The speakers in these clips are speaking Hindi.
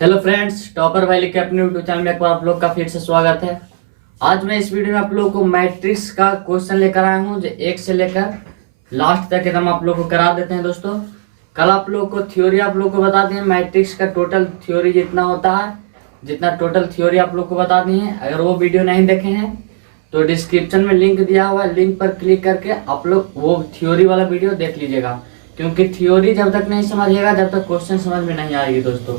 हेलो फ्रेंड्स, टॉपर भाई लिखे अपने यूट्यूब चैनल में एक बार आप लोग का फिर से स्वागत है। आज मैं इस वीडियो में आप लोगों को मैट्रिक्स का क्वेश्चन लेकर आया हूं, जो एक से लेकर लास्ट तक एकदम आप लोग को करा देते हैं। दोस्तों, कल आप लोग को थ्योरी आप लोग को बता दी है, मैट्रिक्स का टोटल थ्योरी जितना होता है, जितना टोटल थ्योरी आप लोग को बता दी है। अगर वो वीडियो नहीं देखे हैं तो डिस्क्रिप्शन में लिंक दिया हुआ है, लिंक पर क्लिक करके आप लोग वो थ्योरी वाला वीडियो देख लीजिएगा, क्योंकि थ्योरी जब तक नहीं समझिएगा जब तक क्वेश्चन समझ में नहीं आएगी। दोस्तों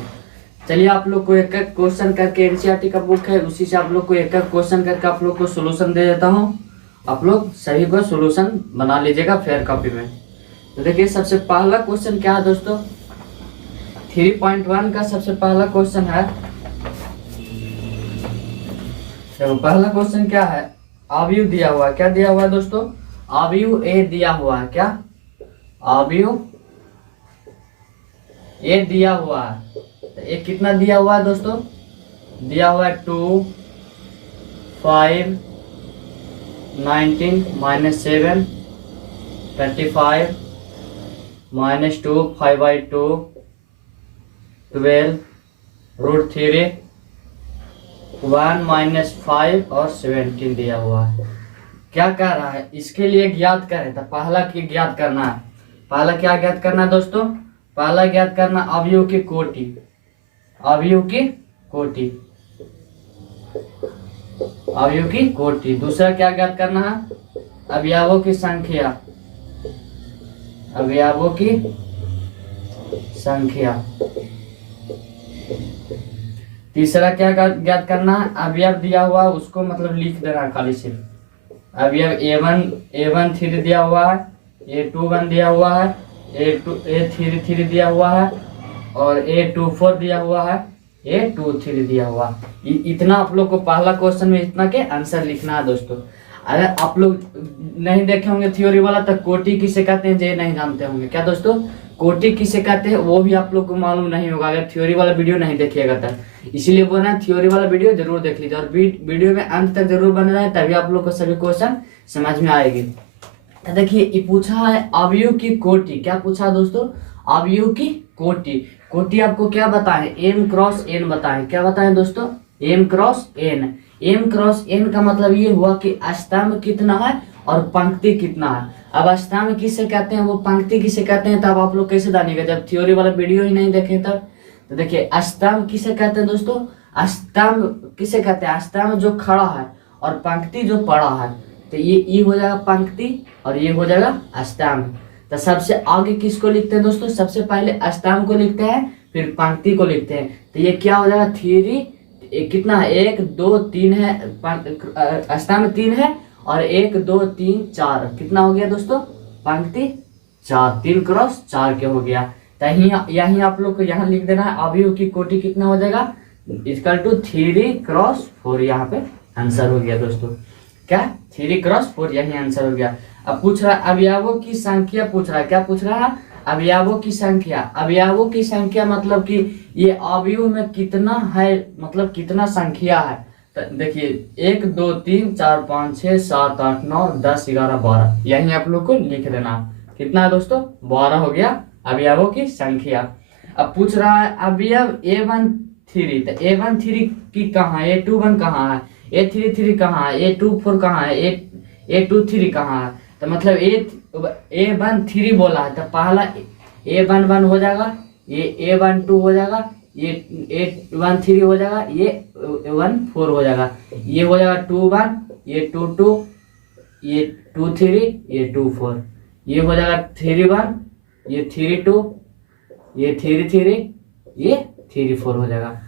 चलिए, आप लोग को एक एक क्वेश्चन करके एनसीईआरटी का बुक है, उसी से आप लोग को एक एक क्वेश्चन करके आप लोग को सोल्यूशन दे देता हूँ। आप लोग सभी को सोल्यूशन बना लीजिएगा फेयर कॉपी में। तो देखिए, सबसे पहला क्वेश्चन क्या है दोस्तों, 3.1 का सबसे पहला क्वेश्चन है। देखो, पहला क्वेश्चन क्या है, अवयव दिया हुआ है। क्या दिया हुआ है दोस्तों? अवयव ए दिया हुआ है। क्या अवयव ए दिया हुआ है। तो ये कितना दिया हुआ है दोस्तों? दिया हुआ है 2, 5, 19, -7, 25, -2, 5/2, 12, √3, 1, -5 और 17 दिया हुआ है। क्या कह रहा है? इसके लिए ज्ञात करें। तो पहला की ज्ञात करना है। पहला क्या ज्ञात करना है दोस्तों? पहला ज्ञात करना अवयव की कोटि। अवयव की कोटि, अवयव की कोटि। दूसरा क्या ज्ञात करना है? अवयवों की संख्या, अवयवों की संख्या। तीसरा क्या ज्ञात करना है? अवयव दिया हुआ उसको मतलब लिख देना है खाली सिर्फ। अवयव A1 3 दिया हुआ है, A2 1 दिया हुआ है, A3 दिया हुआ है और A24 दिया हुआ है, A23 दिया हुआ है। इतना आप लोग को पहला क्वेश्चन में इतना के आंसर लिखना है दोस्तों। अगर आप लोग नहीं देखे होंगे थ्योरी वाला तो कोटि किसे कहते हैं ये नहीं जानते होंगे। क्या दोस्तों? कोटि किसे कहते हैं वो भी आप लोग को मालूम नहीं होगा अगर थ्योरी वाला वीडियो नहीं देखिएगा तो। इसीलिए बोल रहे हैं थ्योरी वाला वीडियो जरूर देख लीजिए और वीडियो में अंत तक जरूर बने रहे, तभी आप लोग को सभी क्वेश्चन समझ में आएगी। देखिए, ये पूछा है अवयव की कोटि। क्या पूछा है दोस्तों? अवयव की कोटि। कोटि आपको क्या बताएं? m×n बताएं। क्या बताएं दोस्तों? m×n। m×n का मतलब ये हुआ कि स्तंभ कितना है और पंक्ति कितना है। अब स्तंभ किसे कहते हैं, वो पंक्ति किसे कहते हैं, तब आप लोग कैसे जानिएगा जब थ्योरी वाला वीडियो ही नहीं देखे तब। तो देखिए, स्तंभ किसे कहते हैं दोस्तों? स्तंभ किसे कहते हैं? स्तंभ जो खड़ा है और पंक्ति जो पड़ा है। तो ये हो जाएगा पंक्ति और ये हो जाएगा स्तंभ। तो सबसे आगे किसको लिखते हैं दोस्तों? सबसे पहले स्तंभ को लिखते हैं, फिर पंक्ति को लिखते हैं। तो ये क्या हो जाएगा? 3 कितना है? 1 2 3 है, स्तंभ 3 है और 1 2 3 4 कितना हो गया दोस्तों? पंक्ति 4, 3×4 के हो गया। तो यही आप लोग को यहाँ लिख देना है अवयव की कोटि कितना हो जाएगा? = 3×4। यहाँ पे आंसर हो गया दोस्तों। क्या? 3×4 यही आंसर हो गया। अब पूछ रहा है अवयवों की संख्या पूछ रहा है। क्या पूछ रहा है? अवयवों की संख्या। अवयवों की संख्या मतलब कि ये अवयव में कितना है, मतलब कितना संख्या है। तो देखिए, 1 2 3 4 5 6 7 8 9 10 11 12 यही आप लोग को लिख देना। कितना है दोस्तों? 12 हो गया अवयवों की संख्या। अब पूछ रहा है अवयव A13। तो A13 की कहाँ है? A21 कहाँ है? A33 कहाँ है? A24 कहाँ है? A23 कहाँ है? तो मतलब A13 बोला है तो पहला A11 हो जाएगा, ये A12 हो जाएगा, ये A13 हो जाएगा, ये A14 हो जाएगा, ये हो जाएगा 21, ये 22, ये 23, ये 24, ये हो जाएगा 31, ये 32, ये 33, ये 34 हो जाएगा।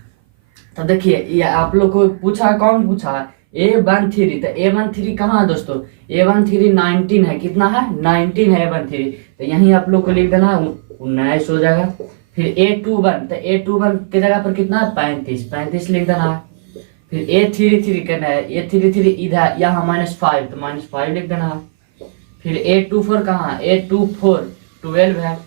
तो देखिए, ये आप लोग को पूछा, कौन पूछा है? A13। तो A13 कहाँ है दोस्तों? A13 19 है। कितना है? 19 है A13। तो यहीं आप लोग को लिख देना है 19 हो जाएगा। फिर A21। तो A21 के जगह पर कितना है? 35 लिख देना है। फिर A33 करना है, A33 इधर यहाँ -5 तो -5 लिख देना है। फिर A24 कहाँ है? A24 12 है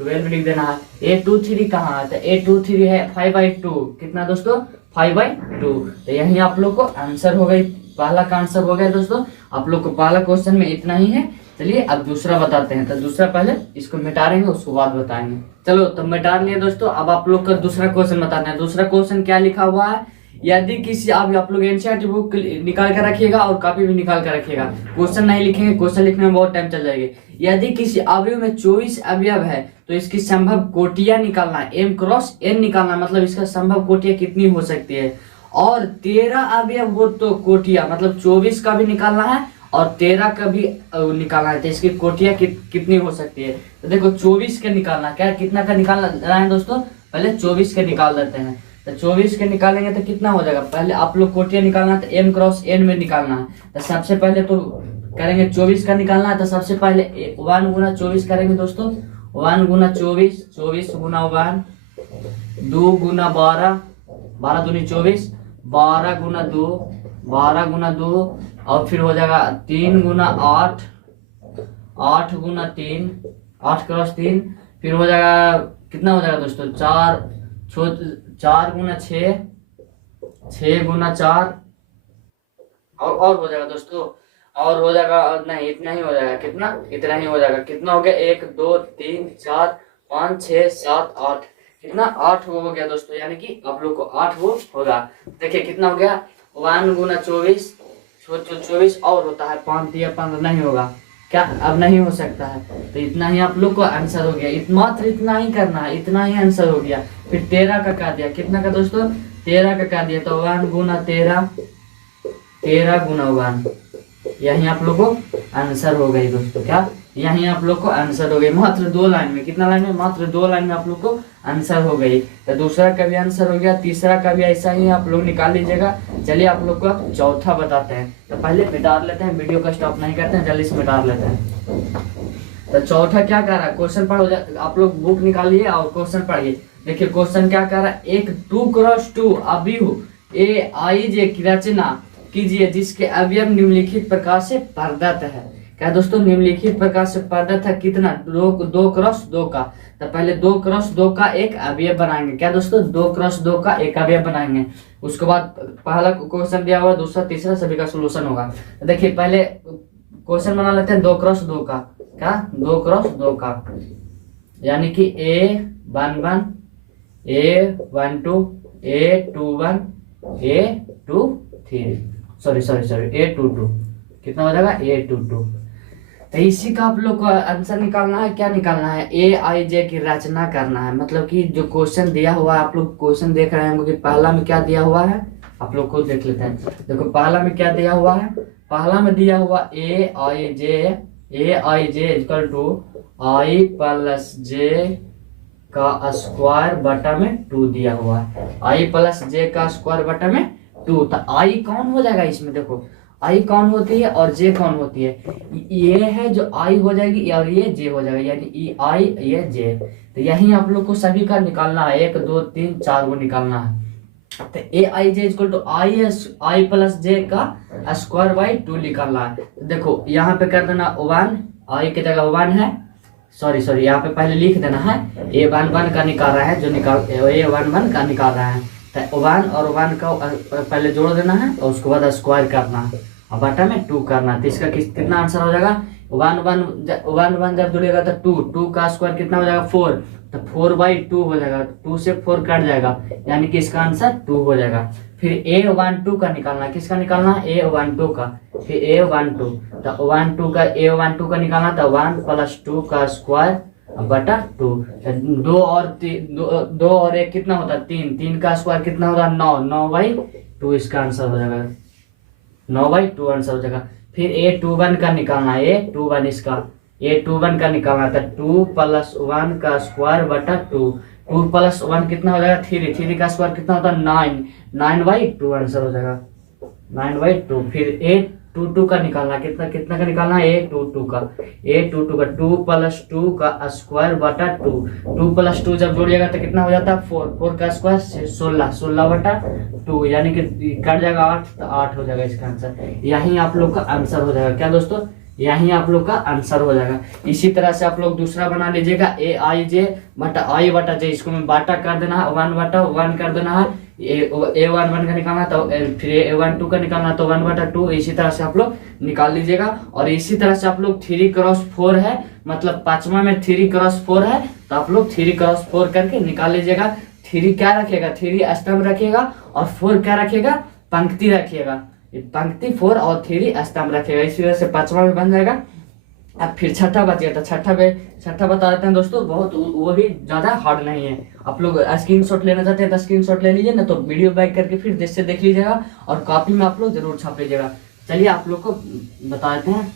12 लिख देना है। A23 कहाँ है, तो A23 है 5/2, कितना दोस्तों 5/2। तो यही आप लोग को आंसर हो गई, पहला का आंसर हो गया दोस्तों। आप लोग को पहला क्वेश्चन में इतना ही है। चलिए अब दूसरा बताते हैं। तो दूसरा पहले इसको मिटाएंगे उसको बाद बताएंगे। चलो तो मिटा लिए दोस्तों। अब आप लोग का दूसरा क्वेश्चन बताना है। दूसरा क्वेश्चन क्या लिखा हुआ है, यदि किसी आप लोग एनसीईआरटी बुक निकाल कर रखिएगा और कॉपी भी निकाल कर रखिएगा। क्वेश्चन नहीं लिखेंगे, क्वेश्चन लिखने में बहुत टाइम चल जाएगी। यदि किसी अवयव में 24 अवयव है तो इसकी संभव कोटियां निकालना है, m क्रॉस n निकालना, मतलब इसका संभव कोटियां कितनी हो सकती है। और 13 अवयव हो तो कोटियां, मतलब 24 का भी निकालना है और 13 का भी निकालना है, तो इसकी कोटियां कितनी हो सकती है। तो देखो 24 का निकालना, क्या कितना का निकालना है दोस्तों, पहले 24 का निकाल देते हैं। तो 24 के निकालेंगे तो कितना हो जाएगा, पहले आप लोग कोटियां निकालना है तो m क्रॉस n में निकालना है। तो सबसे पहले तो करेंगे 24 का निकालना है, तो सबसे पहले 1 गुना 24 करेंगे दोस्तों। 1 गुना 24, 24 गुना 1, 2 गुना 12, 12 दूनी 24, 12 गुना 2, 12 गुना 2, और फिर हो जाएगा 3 गुना 8, 8 गुना 3, 8 क्रॉस 3, फिर हो जाएगा कितना हो जाएगा दोस्तों 4 गुना 6, 6 गुना 4, और हो जाएगा दोस्तों, और हो जाएगा नहीं इतना ही हो जाएगा, कितना इतना ही हो जाएगा। कितना हो गया 1 2 3 4 5 6 7 8, कितना 8 हो गया दोस्तों, यानी कि आप लोग को 8 वो होगा। देखिए कितना हो गया 1 गुना 24, 24 और होता है 5 दिया 15 नहीं होगा क्या, अब नहीं हो सकता है। तो इतना ही आप लोग को आंसर हो गया, मात्र इतना ही करना है, इतना ही आंसर हो गया। फिर 13 का क्या दिया, कितना का दोस्तों 13 का क्या दिया, तो 1 गुना 13, 13 गुना 1, यही आप लोग को आंसर हो गई दोस्तों। क्या यही आप लोग को आंसर हो गई, मात्र 2 लाइन में। कितना लाइन में, मात्र 2 लाइन में आप लोग को आंसर हो गई। तो दूसरा का भी आंसर हो गया, तीसरा का भी ऐसा ही आप लोग निकाल लीजिएगा। चलिए आप लोग को चौथा बताते हैं। तो पहले मिटा लेते हैं, वीडियो का स्टॉप नहीं करते हैं, जल्दी से मिटा लेते हैं। तो चौथा क्या कर रहा है, क्वेश्चन पढ़ हो जाए, आप लोग बुक निकालिए और क्वेश्चन पढ़िए। देखिए क्वेश्चन क्या कर रहा है, एक 2x2 अवयव AIJ की रचना कीजिए जिसके अवयव निम्नलिखित प्रकार से प्रदत्त है। क्या दोस्तों निम्नलिखित प्रकार से प्रदत्त है, कितना 2 क्रॉस 2 का। तो पहले 2 क्रॉस 2 का एक अवयव बनाएंगे। क्या दोस्तों 2 क्रॉस 2 का एक अवयव बनाएंगे। उसके बाद पहला क्वेश्चन दिया हुआ, दूसरा तीसरा सभी का सोल्यूशन होगा। तो देखिए पहले क्वेश्चन बना लेते हैं 2 क्रॉस 2 का। क्या 2 क्रॉस 2 का, यानी कि A11 A12 A21 A23 sorry A22, कितना हो जाएगा A22। तो इसी का आप लोग को आंसर निकालना है। क्या निकालना है, AIJ की रचना करना है। मतलब कि जो क्वेश्चन दिया हुआ है, आप लोग क्वेश्चन देख रहे हैं कि पहला में क्या दिया हुआ है, आप लोग को देख लेते हैं। देखो पहला में क्या दिया हुआ है, पहला में दिया हुआ AIJ equal to I plus J का स्क्वायर बटा में 2 दिया हुआ है। I प्लस J का स्क्वायर बटा में 2। तो I कौन हो जाएगा इसमें, देखो I कौन होती है और J कौन होती है, ये है जो I हो जाएगी और ये J हो जाएगा, यानी I ये J। तो यही आप लोग को सभी का निकालना है, 1 2 3 4 को निकालना है। तो AIJ equal to I plus J का स्क्वायर बाई 2 निकालना है। तो देखो यहाँ पे कर देना 1, I की जगह 1 है, सॉरी यहाँ पे पहले लिख देना है A11 का निकाल रहा है, जो A11 का निकाल रहा है। तो 1 और 1 का पहले जोड़ देना है और उसके बाद स्क्वायर करना है और बटा में 2 करना है। तो इसका कितना आंसर हो जाएगा, 1 जब जुड़ेगा तो 2 का स्क्वायर कितना हो जाएगा 4, तो 4/2 हो जाएगा, 2 से 4 कट जाएगा, यानी कि इसका आंसर 2 हो जाएगा। फिर A12 का निकालना है, किसका निकालना है A12 का, फिर A12 तो 12 का निकालना था 1 प्लस 2 का स्क्वायर बटा 2। 2 और 1 कितना होता है 3 का स्क्वायर कितना होगा 9/2, इसका आंसर हो जाएगा 9/2 आंसर हो जाएगा। फिर A21 का निकालना है, A21 इसका A21 का निकालना था 2 प्लस 1 का स्क्वायर बटा 2 प्लस 1 कितना हो जाएगा 3 का स्क्वायर कितना होता है 9/2 आंसर हो जाएगा 9/2। फिर A22 का निकालना, कितना का निकालना है A22 का 2 प्लस 2 का स्क्वायर बटा 2 प्लस 2 जब जोड़िएगा तो कितना हो जाता है 4 का स्क्वायर 16/2, यानी कि कट जाएगा 8, तो 8 हो जाएगा इसका आंसर। यही आप लोग का आंसर हो जाएगा। क्या दोस्तों, यही आप लोग का आंसर हो जाएगा। इसी तरह से आप लोग दूसरा बना लीजिएगा ए आई जे बटा आई बटा जे, इसको में बाटा कर देना है, 1/1 कर देना है। A11 का निकालना तो फिर A12 का निकालना तो 1/2। इसी तरह से आप लोग निकाल लीजिएगा। और इसी तरह से आप लोग 3x4 है, मतलब पांचवा में 3x4 है तो आप लोग 3x4 करके निकाल लीजिएगा। 3 क्या रखिएगा, 3 स्तंभ रखिएगा और 4 क्या रखिएगा, पंक्ति रखिएगा। पंक्ति 4 और 3 स्तंभ रखिएगा। इसी तरह से पांचवा में बन जाएगा। अब फिर छठा बच गया, तो छठा बता देते हैं दोस्तों, बहुत वो भी ज्यादा हार्ड नहीं है। आप लोग स्क्रीनशॉट लेना चाहते हैं तो स्क्रीनशॉट ले लीजिए, ना तो वीडियो बैक करके फिर देख से देख लीजिएगा और कॉपी में आप लोग जरूर छाप लीजिएगा। चलिए आप लोग को बता देते हैं,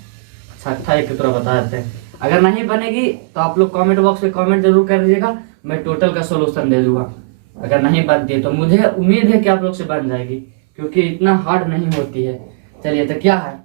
छठा एक तरह बता देते हैं। अगर नहीं बनेगी तो आप लोग कमेंट बॉक्स में कमेंट जरूर कर दीजिएगा, मैं टोटल का सोल्यूशन दे दूंगा। अगर नहीं बनती है तो मुझे उम्मीद है कि आप लोग से बन जाएगी, क्योंकि इतना हार्ड नहीं होती है। चलिए तो क्या है,